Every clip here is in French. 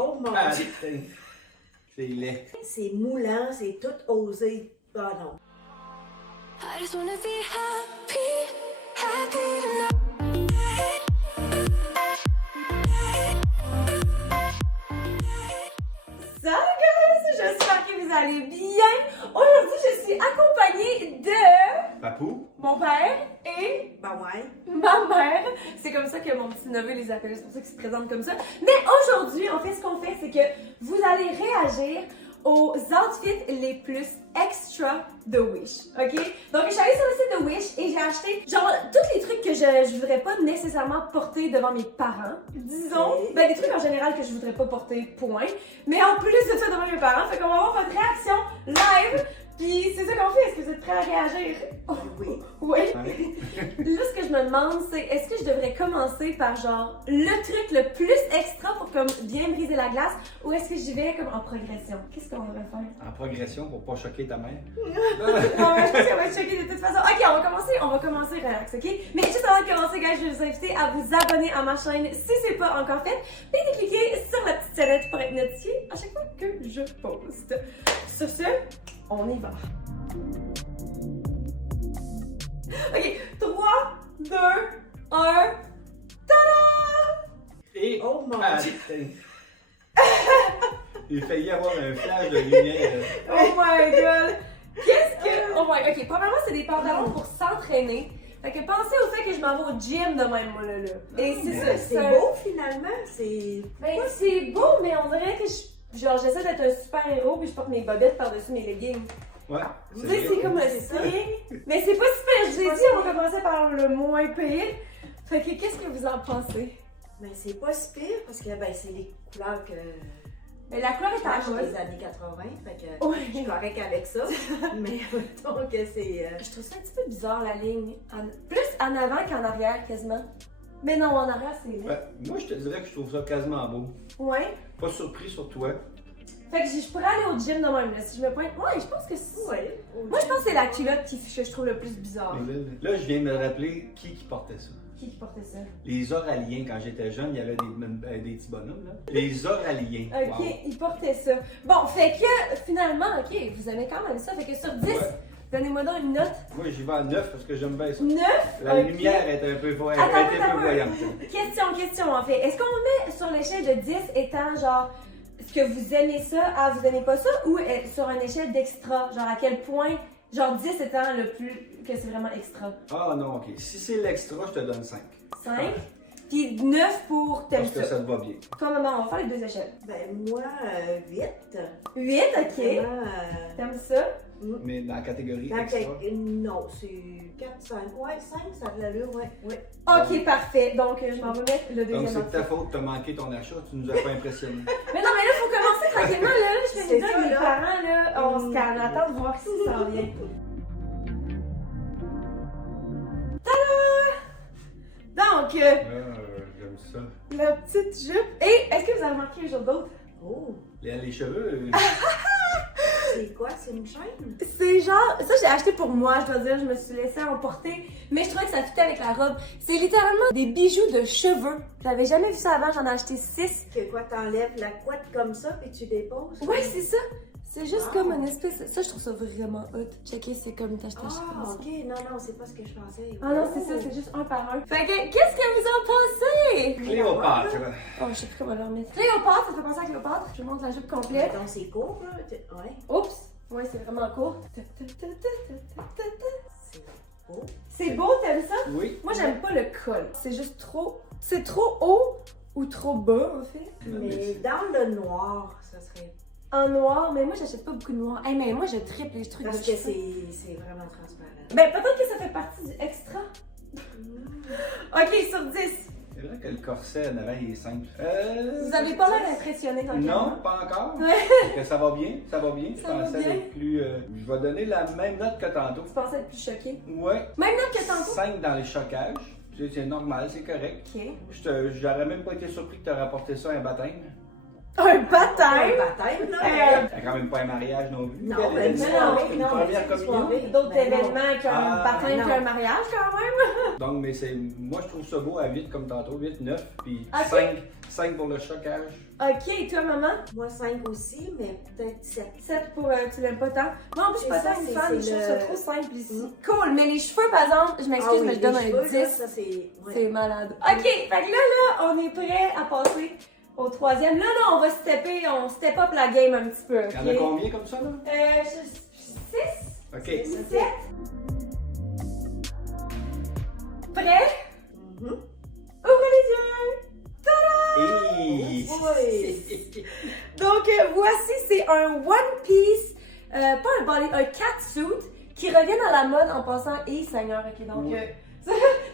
Oh mon Ah, Dieu! c'est laid. C'est moulant, c'est tout osé. Ah non. I just wanna be happy, happy tonight. Salut guys, j'espère que vous allez bien. Aujourd'hui, je suis accompagnée de Papou? mon père et Ben ouais. ma mère. C'est comme ça que mon petit neveu les appelle, c'est pour ça qu'ils se présentent comme ça. Mais aujourd'hui, en fait, ce qu'on fait, c'est que vous allez réagir aux outfits les plus extra de Wish, ok? Donc, je suis allée sur le site de Wish et j'ai acheté, genre, tous les trucs que je voudrais pas nécessairement porter devant mes parents, disons. Ok. Ben, des trucs en général que je voudrais pas porter, point. Mais en plus de ça, devant mes parents, fait qu'on va avoir votre réaction live. Puis c'est ça qu'on fait, est-ce que vous êtes prêts à réagir? Oui. Oui. Ouais. Là, ce que je me demande, c'est est-ce que je devrais commencer par genre le truc le plus extra pour comme bien briser la glace ou est-ce que j'y vais comme en progression? Qu'est-ce qu'on devrait faire? En progression pour pas choquer ta mère. Non, mais je pense qu'on va être choqués de toute façon. Ok, on va commencer relax, ok? Mais juste avant de commencer, guys, je vais vous inviter à vous abonner à ma chaîne si c'est pas encore fait. Puis de cliquer sur la petite sonnette pour être notifié à chaque fois que je poste. Sur ce, on y va. Ok, 3, 2, 1, tada! Et... Oh mon Ah, Dieu! Il a failli avoir un flash de lumière. Oh my god! Qu'est-ce que. Oh my. Ok, premièrement, c'est des pantalons pour s'entraîner. Fait que pensez au fait que je m'en vais au gym de même, moi, là. Et c'est ça, C'est beau finalement, c'est. Ben, c'est beau, mais on dirait que genre, j'essaie d'être un super héros puis je porte mes bobettes par-dessus mes leggings. Ouais. Vous savez, c'est comme un c'est ça. string. Mais c'est pas super, je vous ai dit, on va commencer par le moins pire. Fait que qu'est-ce que vous en pensez? Ben c'est pas si pire parce que ben c'est les couleurs que. Mais la couleur est à Flash la des années 80, fait que Ouais. je suis correcte avec ça. Mais mettons que c'est. Je trouve ça un petit peu bizarre la ligne. Plus en avant qu'en arrière quasiment. Mais non, en arrière c'est laid. Ouais, moi, je te dirais que je trouve ça quasiment beau. Ouais. Pas surpris sur toi. Fait que je pourrais aller au gym de même là. Si je me pointe. Ouais, je pense que c'est. Ouais. Moi je pense que c'est la culotte que je trouve le plus bizarre. Mais là, je viens de me rappeler qui portait ça. Qui portait ça? Les Oraliens, quand j'étais jeune, il y avait des petits bonhommes, là. Les Oraliens. Ok, Wow. il portait ça. Bon, fait que finalement, ok, vous aimez quand même ça. Fait que sur 10, Ouais. donnez-moi donc une note. Moi, j'y vais à 9 parce que j'aime bien ça. 9. La ok. lumière est un peu, Attends. voyante. Question en fait. Est-ce qu'on met sur l'échelle de 10 étant genre ce que vous aimez ça, ah vous aimez pas ça, ou sur une échelle d'extra, genre à quel point, genre 10 étant le plus, que c'est vraiment extra? Ah non, ok. Si c'est l'extra, je te donne 5. 5. Puis 9 pour t'aimes Parce que ça. ça te va bien. Toi maman, on va faire les deux échelles. Ben moi, 8. 8, ok. Vraiment, T'aimes ça? Mais dans la catégorie dans extra. non, c'est 4, 5. Ouais, 5, ça a de l'allure, ouais. Ouais. Ok, parfait. Donc je m'en vais mettre le Donc deuxième. c'est de ta faute, t'as manqué ton achat, tu nous as pas impressionnés. Mais non, mais là, faut commencer tranquillement, là. Je fais C'est une dire ça, avec mes là. parents, là. On se calme. Attends de voir si ça s'en vient. Tada! Donc, J'aime ça. la petite jupe. Et est-ce que vous avez remarqué quelque chose d'autre? Oh, Les cheveux, c'est quoi? C'est une chaîne? C'est genre, ça j'ai acheté pour moi, je dois dire, je me suis laissée emporter, mais je trouvais que ça fitait avec la robe. C'est littéralement des bijoux de cheveux. J'avais jamais vu ça avant, j'en ai acheté 6. Que quoi, t'enlèves la couette comme ça puis tu déposes? Ouais, c'est ça. C'est juste Wow. comme une espèce. Ça, je trouve ça vraiment hot. Checker, c'est comme t'acheter comme Ah, ça. ok, non, c'est pas ce que je pensais. Ah non, c'est ça, c'est juste un par un. Fait que, qu'est-ce que vous en pensez? Cléopâtre. Oh, je sais plus comment le remettre. Cléopâtre, ça fait penser à Cléopâtre. Je vous montre la jupe complète. Donc c'est court, là. Ouais, Oups! Ouais, c'est vraiment court. c'est beau. C'est beau, t'aimes ça? Oui. Moi, j'aime pas le col. C'est juste trop. C'est trop haut ou trop bas, en fait. Mais dans le noir, ça serait. En noir, mais moi, j'achète pas beaucoup de noir. Hey, mais moi, je triple les trucs Parce de que cheveux. c'est vraiment transparent. Ben, peut-être que ça fait partie du extra. Ok, sur 10. C'est vrai que le corset en avant, il est simple. Vous avez pas l'air impressionné dans le Non, pas encore. Ouais. Fait que ça va bien, ça va bien. Je Ça va pensais bien. être plus. Je vais donner la même note que tantôt. Tu pensais être plus choqué? Ouais. Même note que tantôt? 5 dans les chocages. C'est normal, c'est correct. Ok. J'aurais même pas été surpris que tu aies rapporté ça à un baptême. Un baptême! Un baptême, là. T'as quand même pas un mariage non plus. Non, Elle, mais elle, une c'est soirée, une non, mais première c'est une communion. soirée. D'autres Ben non. événements qu'un Ah, baptême non. qu'un mariage, quand même. Donc, mais c'est, moi, je trouve ça beau à 8 comme tantôt, 8, 9, puis Ok. 5 pour le chocage. Ok, et toi, maman? Moi, 5 aussi, mais peut-être 7. 7 pour. Tu l'aimes pas tant? Moi, en plus, je suis pas C'est ça, tant une c'est- fan. Je c'est trouve ça le- trop simple ici. Mm. Cool, mais les cheveux, par exemple, je m'excuse, mais je donne un 10. Ça, c'est... ouais. C'est malade. Ok, fait que là, on est prêt à passer au troisième. Là, on va on step up la game un petit peu. Il y en a Ok? combien comme ça, là? 6, Ok. 7. Prêt? Mhm. Ouvrez les yeux! Et... Oui. Donc, voici, c'est un One Piece, pas un catsuit, qui revient à la mode en passant. Et Seigneur, ok, donc. Ouais.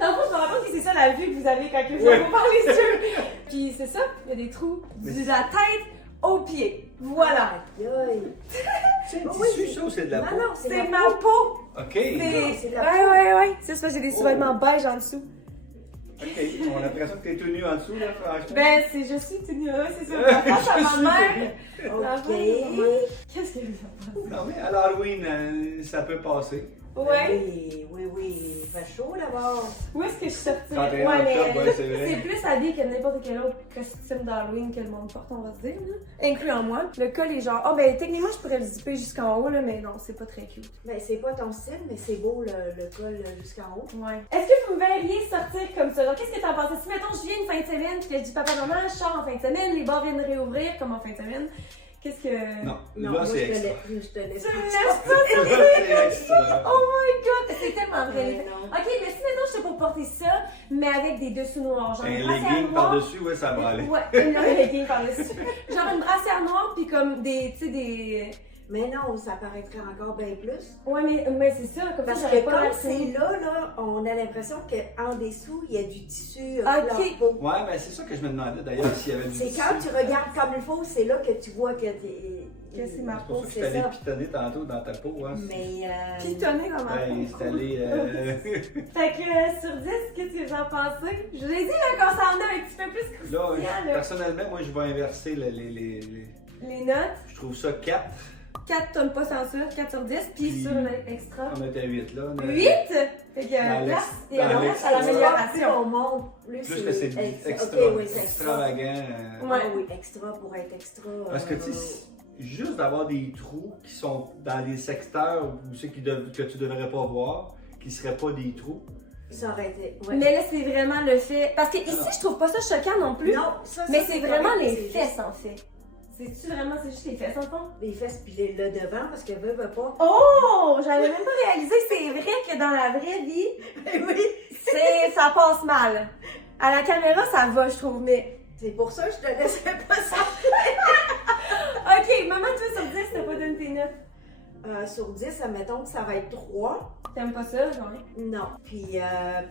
Dans le fond, je me rends compte que c'est ça la vue que vous avez quand vous Ouais. avez ouvert les yeux. Puis c'est ça, il y a des trous de la tête aux pieds. Voilà. Aïe, aïe. C'est un Oui, tissu, ça, ou c'est de la Non, peau? non, c'est C'est la ma peau. Ok. c'est de la Ouais. C'est ça, j'ai des sous-vêtements beige en dessous. Ok. On a l'impression que t'es tout nu en dessous, là, franchement. Ben, je suis tenue là, c'est ça. La face à ma mère. La face à ma OK. mère. Qu'est-ce que vous en pensez? Non, mais à l'Halloween, ça peut passer. Ouais. Oui. Il fait chaud d'abord. Où est-ce que je suis sortie? 31 Ouais, mais octobre, ouais, c'est vrai. c'est plus habillé que n'importe quel autre costume d'Halloween que le monde porte, on va se dire, là. Incluant moi. Le col est genre, oh ben techniquement je pourrais le zipper jusqu'en haut, là, mais non, c'est pas très cute. Ben, c'est pas ton style, mais c'est beau le col jusqu'en haut. Ouais. Est-ce que vous me verriez sortir comme ça? Donc, qu'est-ce que t'en penses? Si, mettons, je viens une fin de semaine, puis que je dis, papa, maman, je sors en fin de semaine, les bars viennent de réouvrir, comme en fin de semaine. Qu'est-ce que. Non, Non, là, moi, c'est je extra. te laisse Tu pas me ça. laisses pas C'est extra. Oh my god! C'est tellement vrai. Mais non. Ok, mais si maintenant je te pour porter ça, mais avec des dessous noirs, genre Un une brassière legging noire. par-dessus, ouais, ça va aller. Ouais, un legging par-dessus. Genre une brassière noire, puis comme des, tu sais, des. Mais non, ça paraîtrait encore bien plus. Ouais, mais c'est ça, comme Parce ça, que j'aurais pas comme assez. c'est là, on a l'impression qu'en dessous, il y a du tissu Ok. couleur peau. Ouais, mais c'est ça que je me demandais d'ailleurs s'il y avait du C'est tissu. quand tu regardes comme il faut, c'est là que tu vois que Que c'est ma C'est pour ça que je c'est suis allé ça. pitonner tantôt dans ta peau. Hein. Mais Pitonner dans ma Ben, peau. c'est allé. Fait que sur 10, qu'est-ce que vous en pensez? Je vous ai dit là qu'on s'en a un petit peu plus Là, croustillant, là. personnellement, moi, je vais inverser Les notes, Je trouve ça 4. 4 tonnes pas censure, 4 sur 10, puis Puis- sur l'extra. On était 8 là. 8! Fait que Dans place et dans on reste à l'extra. l'amélioration. on monte, plus Plus que c'est extra, Ok, oui, c'est extravagant. Ouais. Ah oui, extra pour être extra. Parce que, tu sais, juste d'avoir des trous qui sont dans des secteurs où c'est que tu devrais pas voir, qui seraient pas des trous. ça aurait été. Ouais. Mais là, c'est vraiment le fait. Parce que ici, je trouve pas ça choquant non plus. Non, ça, Mais c'est vraiment correct, les c'est fesses juste en fait. C'est-tu vraiment, c'est juste les fesses en fond? Les fesses puis le devant, parce que veut pas. Oh! J'avais même pas réalisé, c'est vrai que dans la vraie vie, Oui, ça passe mal. À la caméra, ça va, je trouve, mais. c'est pour ça que je te laissais pas ça. Ok, maman, toi sur 10, t'as pas donné tes notes. Sur 10, admettons que ça va être 3. T'aimes pas ça, genre? Non. Puis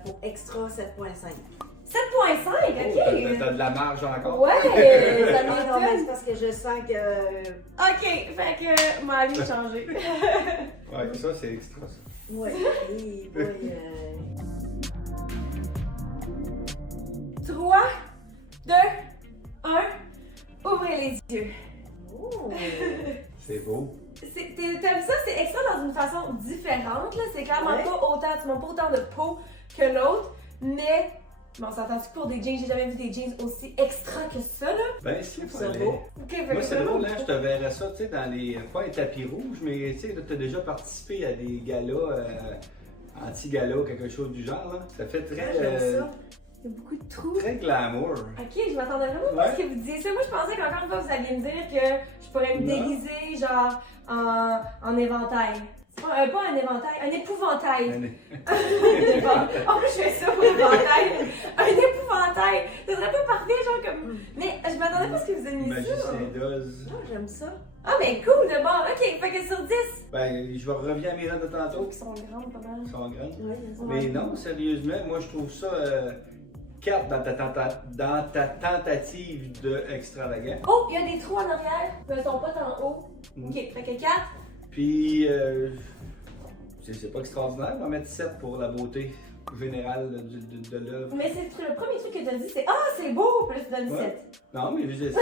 pour extra, 7.5. 7.5, ok! T'as de la marge encore. Ouais, ça Ah non, mais c'est m'étonne. parce que je sens que. Ok, fait que moi, aller changer. Ouais, ça, c'est extra. Ça. Ouais. Et, ouais, 3, 2, 1, ouvrez les yeux. Oh. C'est beau. T'aimes ça, c'est extra dans une façon différente, là. C'est clairement Ouais. pas autant, tu montes pas autant de peau que l'autre, mais. Bon, on s'entend-tu pour des jeans? J'ai jamais vu des jeans aussi extra que ça, là. Ben, si, Ça fallait. va. Ok, fait Moi, que c'est vraiment drôle, hein, je te verrais ça, tu sais, dans les. Pas un tapis rouge, mais tu sais, t'as déjà participé à des galas, anti-galas, quelque chose du genre, là. Ça fait très. J'aime ça. Il y a beaucoup de trous. Très glamour. Ok, je m'attendais vraiment pas à ce que vous disiez ça. Moi, je pensais qu'encore une fois, vous alliez me dire que je pourrais me Non. déguiser, genre, en éventail. Pas un éventail, un épouvantail. En plus, je fais ça pour éventail. Un épouvantail. Ce serait pas parfait, genre comme. Mais je m'attendais pas à ce que vous aimiez ça. Magicien d'Oz. Ah, j'aime ça. Ah, mais cool de bord. Ok, fait que sur 10. Ben, je reviens à mes notes de tantôt. Qui sont grandes, pas mal. Ils sont grandes. Ouais, j'aime ça. Mais non, sérieusement, moi, je trouve ça 4 dans ta tentative de extravagant. Oh, il y a des trous en arrière, mais ils sont pas en haut. Mm. Ok, fait que 4. Puis, c'est pas extraordinaire, on va mettre 7 pour la beauté générale de l'œuvre. Mais c'est le premier truc que tu as dit, c'est ah, c'est beau! Puis là, tu donnes Ouais. 7. Non, mais je dis,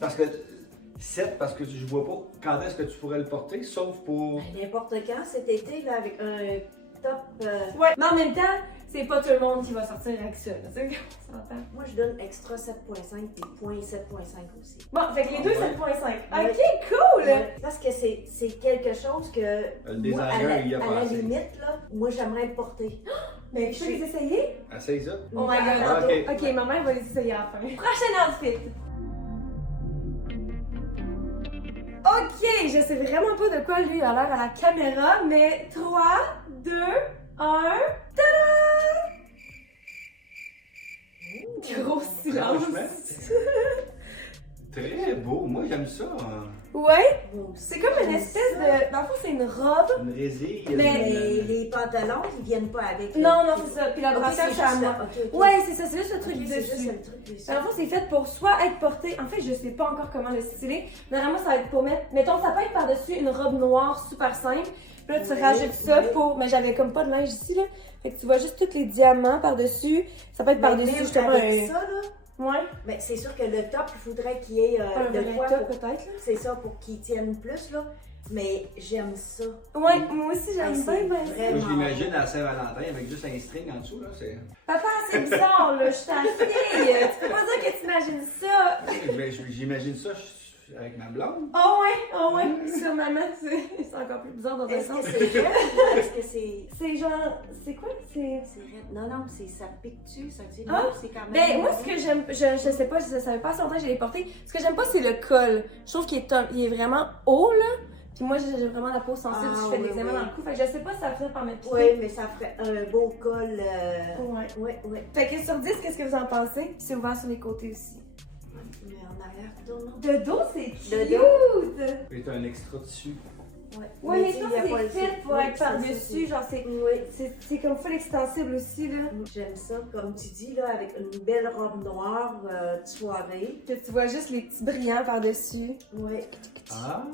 Parce que 7, parce que je vois pas quand est-ce que tu pourrais le porter, sauf pour. N'importe quand, cet été, là, avec un top. Ouais, mais en même temps, c'est pas tout le monde qui va sortir avec ça, là, tu sais, on s'entend. Moi, je donne extra 7.5 et point 7.5 aussi. Bon, fait que les deux, Ouais. 7.5. Ouais. Ok, cool! Ouais, parce que c'est quelque chose que. Le moi, designer, il y a à la pensé. limite, là, moi, j'aimerais le porter. Mais je peux les essayer? Essaye ça. Oh my god, Ah, tantôt. ok. Ok, ma mère va les essayer à la fin. Prochain outfit! Ok, je sais vraiment pas de quoi lui a l'air à la caméra, mais 3, 2, 1, tada! Gros silence. Franchement, Très beau. Moi, j'aime ça. Hein. Ouais, Moi aussi, c'est comme une j'aime espèce ça. de. Dans le fond, c'est une robe. Une résille. Mais Les pantalons, ils viennent pas avec. Non, non, c'est ça. Puis la Ok, brassière, c'est c'est à juste moi. ça. Ok, ok. Ouais, c'est ça, c'est juste le Ok, truc c'est juste dessus. le truc dessus. Dans le fond, c'est fait pour soit être porté. En fait, je sais pas encore comment le styler. Mais vraiment, ça va être pour mettre. Mettons, ça peut être par-dessus une robe noire super simple. Puis là, tu Ouais, rajoutes ça ouais. pour. Mais j'avais comme pas de linge ici, là. Fait que tu vois juste tous les diamants par-dessus. Ça peut être Mais par-dessus même justement avec un. ça, là, Ouais. ben, c'est sûr que le top, il faudrait qu'il y ait Un de vrai quoi top, pour. peut-être, là. C'est ça, pour qu'il tienne plus, là. Mais j'aime ça. Ouais, moi aussi, j'aime Ah, bien, c'est bien Moi, vraiment- je l'imagine à Saint-Valentin avec juste un string en dessous. Là, c'est... Papa, c'est bizarre, là. Je suis ta fille. Tu peux pas dire que tu imagines ça. J'imagine ça avec ma blonde. Oh ouais. Sur maman, c'est encore plus bizarre dans un Est-ce sens. que c'est raide? Est-ce que c'est. C'est genre. C'est quoi? C'est. C'est raide? Non, non, ça pique-tu, ça dit. Ah, Non, c'est quand même. Ben, moi, ce que j'aime, je sais pas, ça fait pas assez longtemps que je l'ai porté. Ce que j'aime pas, c'est le col. Je trouve qu'il est vraiment haut, là. Puis moi, j'ai vraiment la peau sensible si je fais oui, des examens oui. dans le cou. Fait que je sais pas si ça finit par me piquer. Oui, mais ça ferait un beau col. Ouais. Ouais. Fait que sur 10, qu'est-ce que vous en pensez? C'est ouvert sur les côtés aussi. Mais en arrière, non. De dos, c'est De cute! C'est un extra dessus. Ouais, mais tu ça, sais, il y a pas c'est le- fait pour oui, être ça, par-dessus. Genre, Oui. c'est comme full extensible aussi, là. J'aime ça, comme tu dis, là, avec une belle robe noire de soirée. Que tu vois juste les petits brillants par-dessus. Oui. Ah!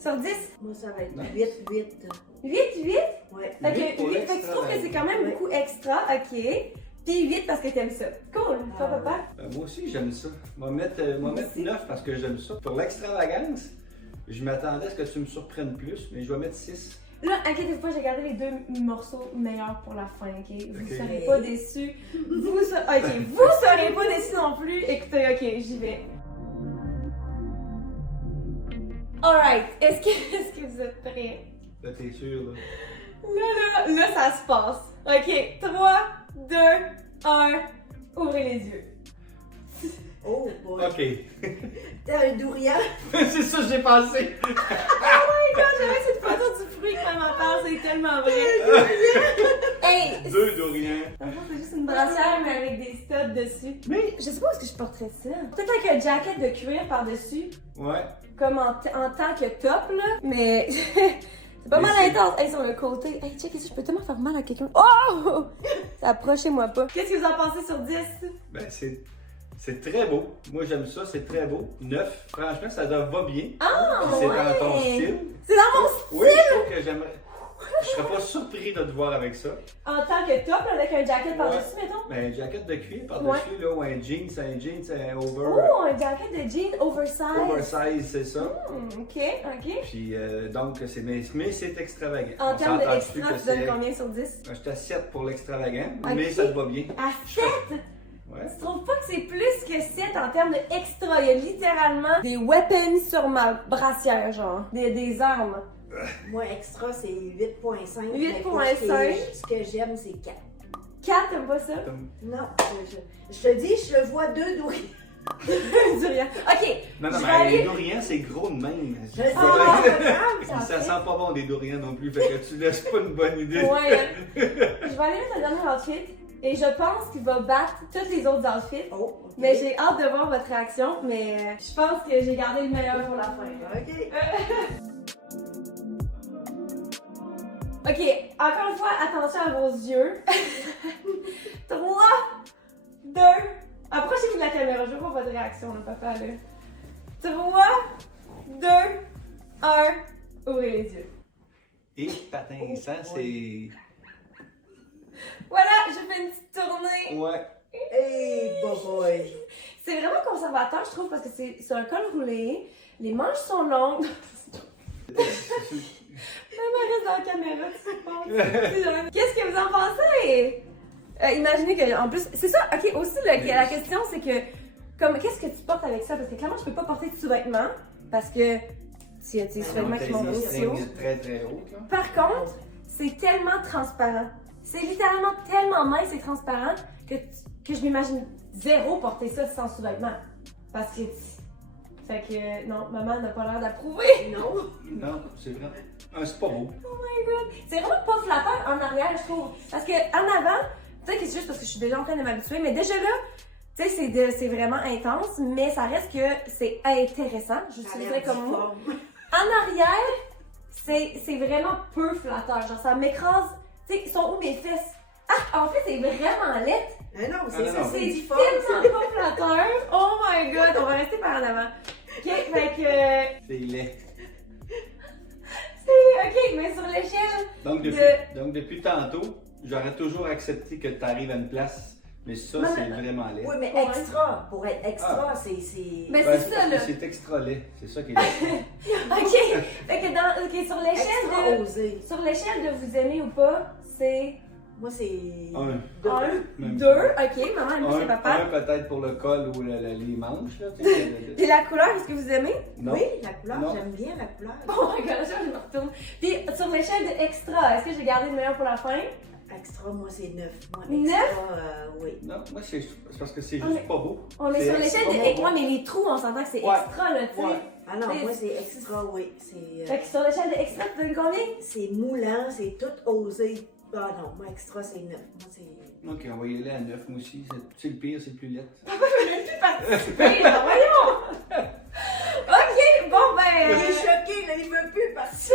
Sur 10, Moi, ça va être Nice. 8. 8. Ouais. Fait Huit que pour 8, fait que tu trouves que c'est quand même Ouais. beaucoup extra, ok. Puis 8 parce que t'aimes ça. Cool, toi Ah, papa? Moi aussi, j'aime ça. On va mettre, aussi. 9 parce que j'aime ça. Pour l'extravagance, je m'attendais à ce que tu me surprennes plus, mais je vais mettre 6. Là, inquiétez-vous pas, j'ai gardé les deux morceaux meilleurs pour la fin, ok? Vous Ok. serez pas déçus. Vous serez pas déçus non plus. Écoutez, ok, j'y vais. Alright, est-ce que vous êtes prêts? Là, t'es sûr, là. Là, ça se passe. Ok, 3, 2, 1, ouvrez les yeux. Oh, boy. OK. T'as un dourian. c'est ça que j'ai pensé. Quand j'avais cette photo du fruit que maman parle, c'est tellement vrai. Hey! 2 Dorian. En fait, c'est juste une brassière, mais avec des studs dessus. Mais, Je sais pas où est-ce que je porterais ça. Peut-être avec un jacket de cuir par-dessus, ouais. comme en tant que top, là. Mais c'est pas Mais mal c'est- intense. Hey, sur le côté. Hey, check ici, je peux tellement faire mal à quelqu'un. Oh! Approchez-moi pas. Qu'est-ce que vous en pensez sur 10? Ben, c'est très beau. Moi, j'aime ça, c'est très beau. 9. Franchement, ça va bien. Ah, C'est ouais. dans ton style. C'est dans mon style! Oui, je trouve que j'aimerais. Je serais pas surpris de te voir avec ça. En tant que top, là, avec un jacket par-dessus, mettons. Ben, un jacket de cuir par-dessus, là, ou un jeans, un over. Oh, un jacket de jean oversize. Oversize, c'est ça. Ok. Puis, donc, mais c'est extravagant. En On termes s'entend-tu d'extra, que tu donnes c'est- combien sur 10? Ben, j'étais à 7 pour l'extravagant, Ok. mais ça te va bien. À 7? Ouais. Tu trouves pas que c'est plus que 7 en termes d'extra? Il y a littéralement des weapons sur ma brassière, genre. Des armes. Moi, extra, c'est 8.5. 8.5. mais ce que j'aime, c'est 4. 4, t'aimes pas ça? Non, je te dis, je vois 2 dourians. Du rien. Ok, Non, non, je vais mais aller... les Dorians, c'est gros de même. Je C'est sais pas pas, vrai. c'est grave, Ça fait. sent pas bon des Dorians non plus, fait que tu laisses pas une bonne idée. Ouais. Je vais aller mettre le dernier outfit et je pense qu'il va battre tous les autres outfits. Oh, ok. Mais j'ai hâte de voir votre réaction, mais je pense que j'ai gardé le meilleur pour la fin. Ok. Ok, encore une fois, attention à vos yeux. 3, 2, approchez-vous de la caméra, je veux voir votre réaction, là, papa, là. 3, 2, 1, ouvrez les yeux. Et patin, ça, c'est. Voilà, je fais une petite tournée. Ouais. Hey, boy. C'est vraiment conservateur, je trouve, parce que c'est un col roulé, les manches sont longues. Même reste dans la caméra, tu sais pas. Qu'est-ce que vous en pensez? Imaginez que, en plus, c'est ça, ok, aussi, la question, c'est que, comme, qu'est-ce que tu portes avec ça? Parce que clairement, je peux pas porter de sous-vêtements, parce que tu as tes sous-vêtements qui montent aussi haut. Très très haute, là. Par contre, c'est tellement transparent. C'est littéralement tellement mince et transparent que je m'imagine zéro porter ça sans sous-vêtements. Parce que, fait que, non, maman n'a pas l'air d'approuver. Non. Non, c'est vrai. C'est pas beau. Oh my god! C'est vraiment pas flatteur en arrière, je trouve. Parce que en avant, peut-être que c'est juste parce que je suis déjà en train de m'habituer, mais déjà là, tu sais, c'est vraiment intense, mais ça reste que c'est intéressant. Je dirais comme moi. En arrière, c'est vraiment peu flatteur. Genre, ça m'écrase. Tu sais, sont où mes fesses? Ah, en fait, c'est vraiment laid. Ah non, c'est Ah, ça, non. c'est C'est difforme. tellement pas flatteur. Oh my god, on va rester par en avant. Ok, fait que. C'est laid. Ok, mais sur l'échelle. Donc depuis tantôt, j'aurais toujours accepté que tu arrives à une place, mais ça, Non, c'est mais- vraiment laid. Oui, mais Ouais. extra, pour être extra, c'est. Mais Ben, c'est ça, parce là. que c'est extra laid. C'est ça qui est laid. Ok, fait que ok, sur l'échelle Extra de. osé. Sur l'échelle de vous aimer ou pas, c'est Moi, c'est. Un. deux. 1, Même 2, ok, maman aime plus Un chez papa. peut-être pour le col ou les manches, là. Tu sais, Puis la couleur, est-ce que vous aimez? Non. Oui, la couleur, Non. j'aime bien la couleur. Oh my god, je me retourne. Puis sur l'échelle de extra, est-ce que j'ai gardé le meilleur pour la fin? Extra, moi, c'est 9. Moi, Neuf? extra, oui. Non, moi, c'est parce que c'est On juste est- pas beau. On est C'est sur l'échelle de extra extra, beau. mais les trous, on s'entend que c'est Ouais. extra, là, tu sais. Ouais. Ah non, C'est- moi, c'est extra, oui. C'est Fait que sur l'échelle de extra, tu donnes combien? c'est moulant, c'est tout osé. Ah non, moi, extra, c'est 9. Moi, c'est. Ok, on va y aller à 9, moi aussi. C'est le pire, c'est le plus laid. Participer, là, voyons! Ok, bon Il ben. est choqué, là, il veut plus parce C'est ça,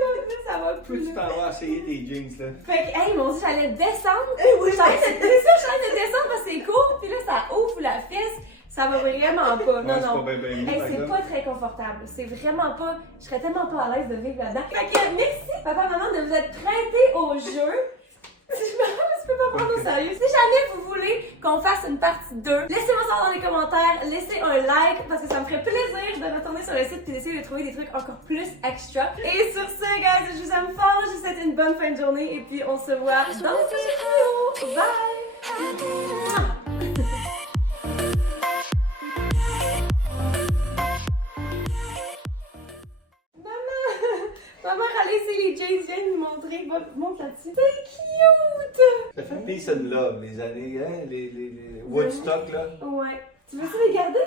là, ça va Toi, plus. tu t'en vas essayer tes jeans, là. Fait que, hey, mon dieu, j'allais descendre. Eh oui, J'arrête de descendre parce que c'est court, puis là, ça ouvre la fesse. Ça va vraiment pas. Ouais, Non, c'est non. pas bien, bien mieux, Hey, par c'est exemple. pas très confortable. C'est vraiment pas. Je serais tellement pas à l'aise de vivre là-dedans. Fait que, merci, papa, maman, de vous être prêtés au jeu. Si je peux pas prendre au sérieux. Si jamais vous voulez qu'on fasse une partie 2, laissez-moi savoir dans les commentaires, laissez un like parce que ça me ferait plaisir de retourner sur le site et d'essayer de trouver des trucs encore plus extra. Et sur ce, guys, je vous aime fort, je vous souhaite une bonne fin de journée et puis on se voit dans une prochaine vidéo. Bye! Maman, allez, c'est les Jays, viens nous montrer. Montre là-dessus. C'est cute! Ça fait peace and love, les années, hein, les Woodstock, là. Ouais. Tu veux ça les garder?